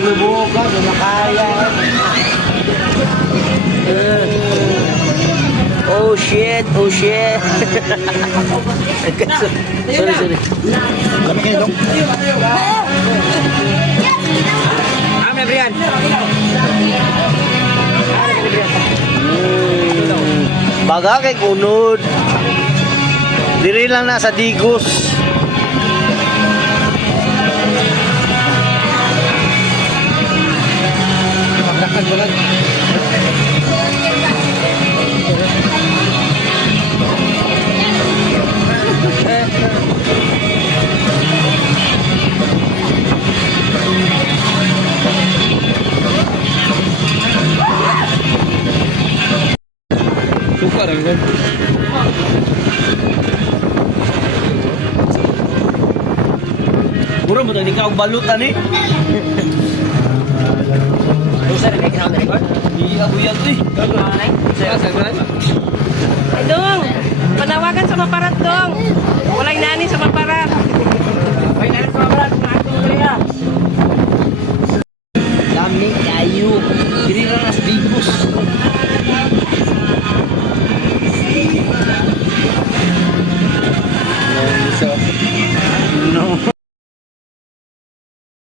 nagbubuka, di na kaya. Uh, oh shit, oh shit. sorry, sorry. Kami kayo dong. Ano Brian? Hmm, baga kay kunod. Diri lang na sa digos. Ko. Puro mo tadi ka og balutan eh. Usa rin kay na record. Iya buyag ti. Ay, Dong, panawagan sa maparat, Dong. Walang nani sa maparat.